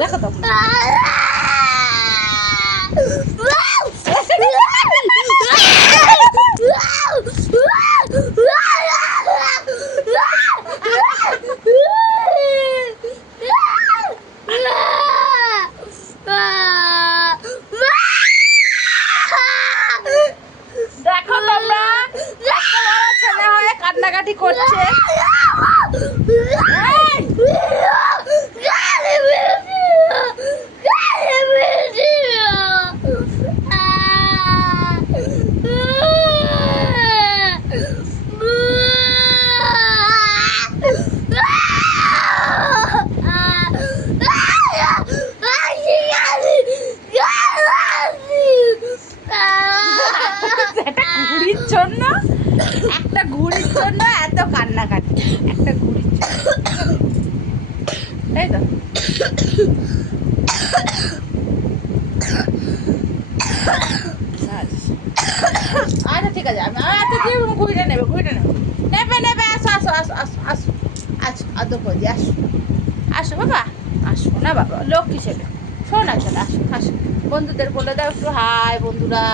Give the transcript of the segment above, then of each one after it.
দেখো তো দেখো তোমরা ছেলে হয়ে কান্নাকাটি করছে। একটা ঘুড়ির জন্য এত কান্নাকাটি, একটা ঘুড়ির জন্য, তাই তো? আচ্ছা ঠিক আছে, আমি আচ্ছা ঠিক আছে, ঘুড়িটা নেবে, ঘুড়িটা নেবে, নেবে নেবে। আসো আসো আসো আসো আসো আসো, আদর করে দি, আসো আসো বাবা, আসো না বাবা, লক্ষ্মী ছেলে, শোন আসলে, আসো আসো। বন্ধুদের বলে দাও একটু হাই বন্ধুরা,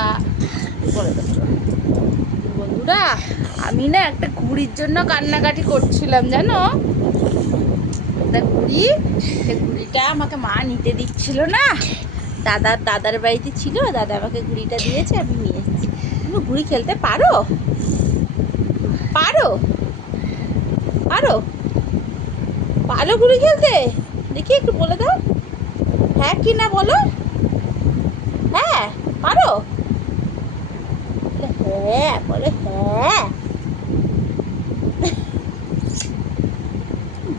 বলে দাও বন্ধুরা। আমি না একটা ঘুড়ির জন্য কান্নাকাটি করছিলাম জানো, একটা ঘুড়ি, সে ঘুড়িটা আমাকে মা নিতে দিচ্ছিল না, দাদার বাড়িতে ছিল, দাদা আমাকে ঘুড়িটা দিয়েছে, আমি নিয়ে এসেছি। তুমি ঘুড়ি খেলতে পারো? পারো পারো পারো ঘুড়ি খেলতে? দেখি একটু বলে দাও, হ্যাঁ কি না বলো। হ্যাঁ পারো? হ্যাঁ বলে, হ্যাঁ।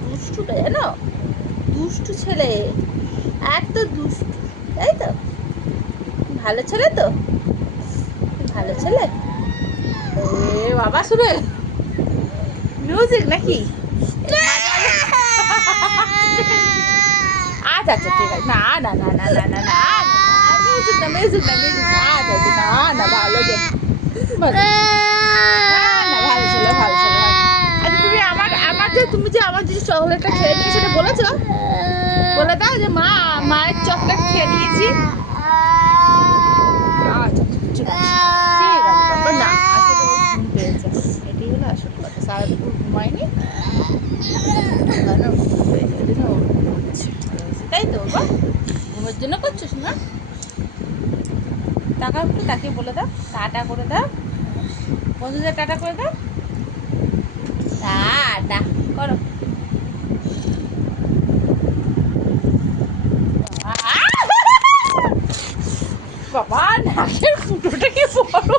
দুষ্টুটা জানো, দুষ্টু ছেলে, এত দুষ্টু, তাই তো? ভালো ছেলে তো, ভালো ছেলে। এ বাবা শুনে মিউজিক নাকি? আচ্ছা আচ্ছা ঠিক আছে, না না না না না না না মিউজিক না, মিউজিক না, মিউজিক না, আচ্ছা না না, ভালো যে না, ভালো ছেলে, ভালো ছেলে। আচ্ছা তুমি আমার যে তুমি যে আমার যে চকলেটটা খেয়ে নিয়েছি সেটা বলেছো? বলে দাও যে মা, মায়ের চকলেট খেয়ে নিয়েছি। আচ্ছা ঠিক আছে, ঠিক আছে না, আসলে ঘুম পেয়েছে, এটাই হলো আসল কথা, সারা দুপুর ঘুমায়নি, তাই তো বাবা? ঘুমের জন্য করছিস না? টাকা একটু তাকিয়ে বলে দাও, টাটা করে দাও বন্ধুদের, টাটা করে দাও, টাটা করো। বাবা নাকের ফুটোটা কি বড়,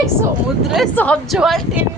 এই সমুদ্রে সব জল টেনে